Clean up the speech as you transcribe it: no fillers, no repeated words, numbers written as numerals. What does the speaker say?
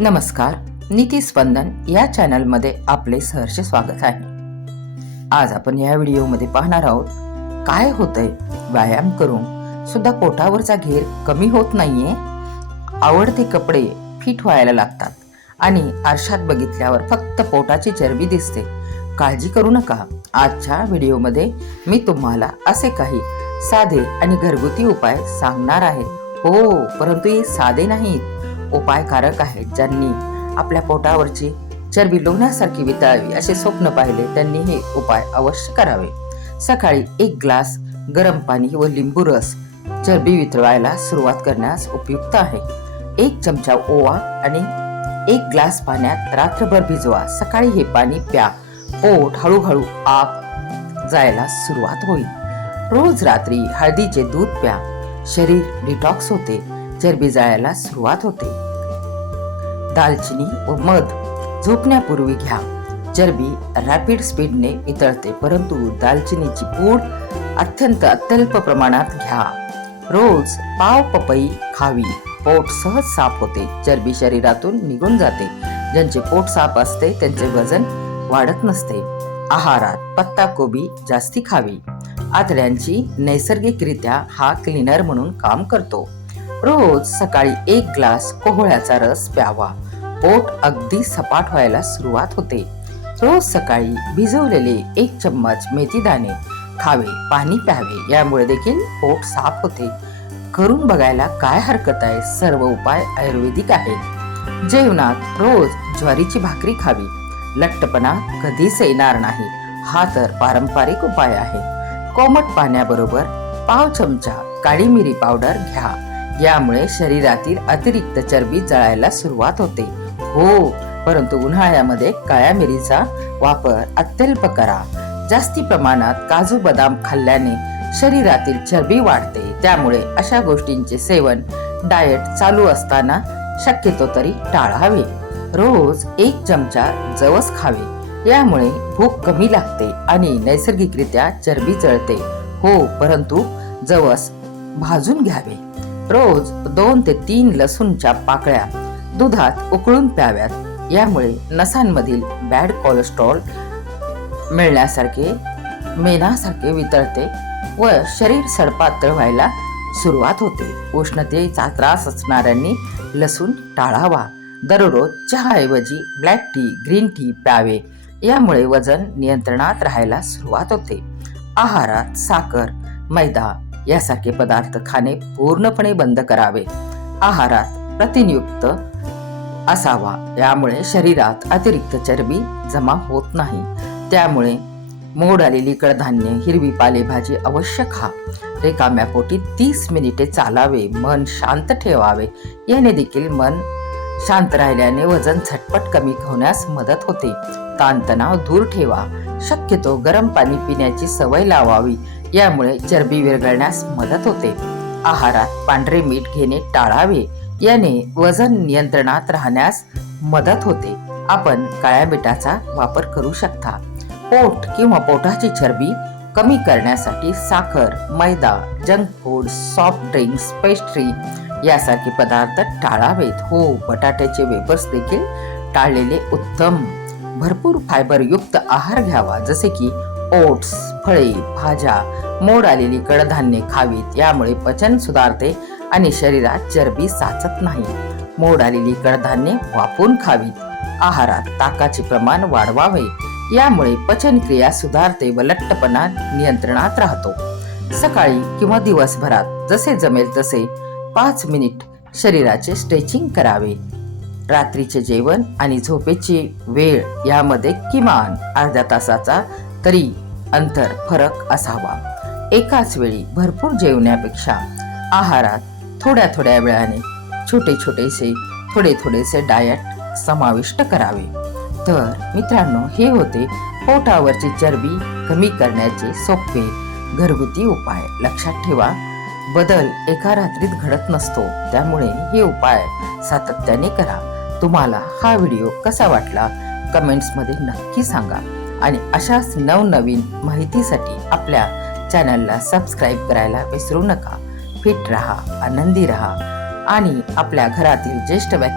नमस्कार, नीती स्पंदन या चॅनलमध्ये आपले सहर्ष स्वागत आहे. आज आपण या व्हिडिओमध्ये पाहणार आहोत काय होतंय व्यायाम करून सुद्धा पोटावरचा घेर कमी होत नाहीये. आवडते कपडे फिट व्हायला लागतात आणि आरशात बघितल्यावर फक्त पोटाची चरबी दिसते. काळजी करू नका. आजच्या व्हिडिओमध्ये मी तुम्हाला असे काही साधे आणि घरगुती उपाय सांगणार आहे. हो, परंतु हे साधे नाहीत, उपायकारक आहेत. ज्यांनी आपल्या पोटावरची चरबी लोण्यासारखी वितळावी असे स्वप्न पाहिले त्यांनी हे उपाय अवश्य करावे. सकाळी 1 ग्लास गरम पाणी व लिंबू रस चरबी वितळवायला सुरुवात करण्यास उपयुक्त आहे. 1 चमचा ओवा आणि 1 ग्लास पाण्यात रात्रभर भिजवा. सकाळी हे पाणी प्या. पोट हळूहळू आत जायला सुरुवात होईल. रोज रात्री हळदीचे दूध प्या. शरीर डिटॉक्स होते, चरबी जायला सुरुवात होते. दालचिनी व मध झोपण्यापूर्वी घ्या. चरबी रॅपिड स्पीडने वितळते, परंतु दालचिनीची पूड अत्यल्प प्रमाणात घ्या. रोज पाव पपई खावी. पोट सहज साफ होते, चरबी शरीरातून निघून जाते. ज्यांचे पोट साफ असते त्यांचे वजन वाढत नसते. आहारात पत्ताकोबी जास्ती खावी. आतड्यांची नैसर्गिकरित्या हा क्लीनर म्हणून काम करतो. रोज सकाळी 1 ग्लास कोहळ्याचा रस प्यावा. पोट अगदी सपाट व्हायला सुरुवात होते. रोज सकाळी भिजवलेले 1 चम्मच मेथी दाणे खावे. पाणी प्यावे. यामुळे देखील पोट साफ होते. करून बघायला काय हरकत आहे. सर्व उपाय आयुर्वेदिक आहेत. जेवणात रोज ज्वारीची भाकरी खावी. लठ्ठपणा कधीच येणार नाही. हा तर पारंपरिक उपाय आहे. कोमट पाण्याबरोबर पाव चमचा काळी मिरी पावडर घ्या. यामुळे शरीरातील अतिरिक्त चरबी जळायला सुरुवात होते. हो, परंतु उन्हाळ्यामध्ये काळ्या मिरीचा वापर अत्यल्प करा. जास्ती प्रमाणात काजू बदाम खाल्ल्याने शरीरातील चरबी वाढते. त्यामुळे अशा गोष्टींचे सेवन डाएट चालू असताना शक्यतो तरी टाळावे. रोज 1 चमचा जवस खावे. यामुळे भूक कमी लागते आणि नैसर्गिकरित्या चरबी जळते. हो, परंतु जवस भाजून घ्यावे. रोज 2 ते 3 लसूणच्या पाकळ्या दुधात उकळून प्याव्यात. यामुळे नसांमधील बॅड कोलेस्ट्रॉल मेणासारखे वितळते व शरीर सडपातळ व्हायला सुरुवात होते. उष्णतेचा त्रास असणाऱ्यांनी लसूण टाळावा. दररोज चहाऐवजी ब्लॅक टी, ग्रीन टी प्यावे. यामुळे वजन नियंत्रणात राहायला सुरुवात होते. आहारात साखर, मैदा यासारखे पदार्थ खाणे पूर्णपणे बंद करावे. आहारात प्रथिनयुक्त असावा. यामुळे शरीरात अतिरिक्त चरबी जमा होत नाही. त्यामुळे मोड आलेली कडधान्य, हिरवी पालेभाजी अवश्य खा. रिकाम्या पोटी 30 मिनिटे चालावे. मन शांत ठेवावे. याने देखील मन शांत राहिल्याने वजन झटपट कमी होण्यास मदत होते. ताणतणाव दूर ठेवा. शक्यतो गरम पाणी पिण्याची सवय लावावी. यामुळे चरबी विरघळण्यास मदत होते. आहारात पांढरे मीठ घेणे टाळावे. याने वजन नियंत्रणात राहण्यास मदत होते. आपण काळ्या मिठाचा वापर करू शकता. पोट किंवा पोटाची चरबी कमी करण्यासाठी साखर, मैदा, junk food, soft drinks, pastry यासारखे पदार्थ टाळावेत. हो, बटाट्याचे वेफर्स देखील टाळलेले उत्तम. भरपूर फायबरयुक्त आहार घ्यावा, जसे की ओट्स, फळे, भाज्या, मोड आलेली कडधान्ये खावीत. यामुळे पचन सुधारते आणि शरीरात चरबी साचत नाही. मोड आलेली कडधान्ये वाफवून खावीत. आहारात ताकाचे प्रमाण वाढवावे. यामुळे पचनक्रिया सुधारते व लठ्ठपणा नियंत्रणात राहतो. सकाळी किंवा दिवसभरात जसे जमेल तसे 5 मिनिट शरीराचे स्ट्रेचिंग करावे. रात्रीचे जेवण आणि झोपेची वेळ यामध्ये किमान अर्ध्या तासाचा तरी फरक असावा. एकाच वेळी भरपूर जेवण्यापेक्षा आहारात थोड्या वेळाने थोडेसे डाएट समाविष्ट करावे. तर मित्रांनो, हे होते पोटावरची चरबी कमी करण्याचे सोपे घरगुती उपाय. लक्षात ठेवा, बदल एका रात्रीत घडत नसतो. त्यामुळे हे उपाय सातत्याने करा. तुम्हाला हा व्हिडिओ कसा वाटला कमेंट्समध्ये नक्की सांगा. आणि अशाच नवनवीन माहितीसाठी आपल्या चॅनलला सबस्क्राईब करायला विसरू नका. फिट राहा, आनंदी राहा आणि आपल्या घरातील ज्येष्ठ व्यक्ती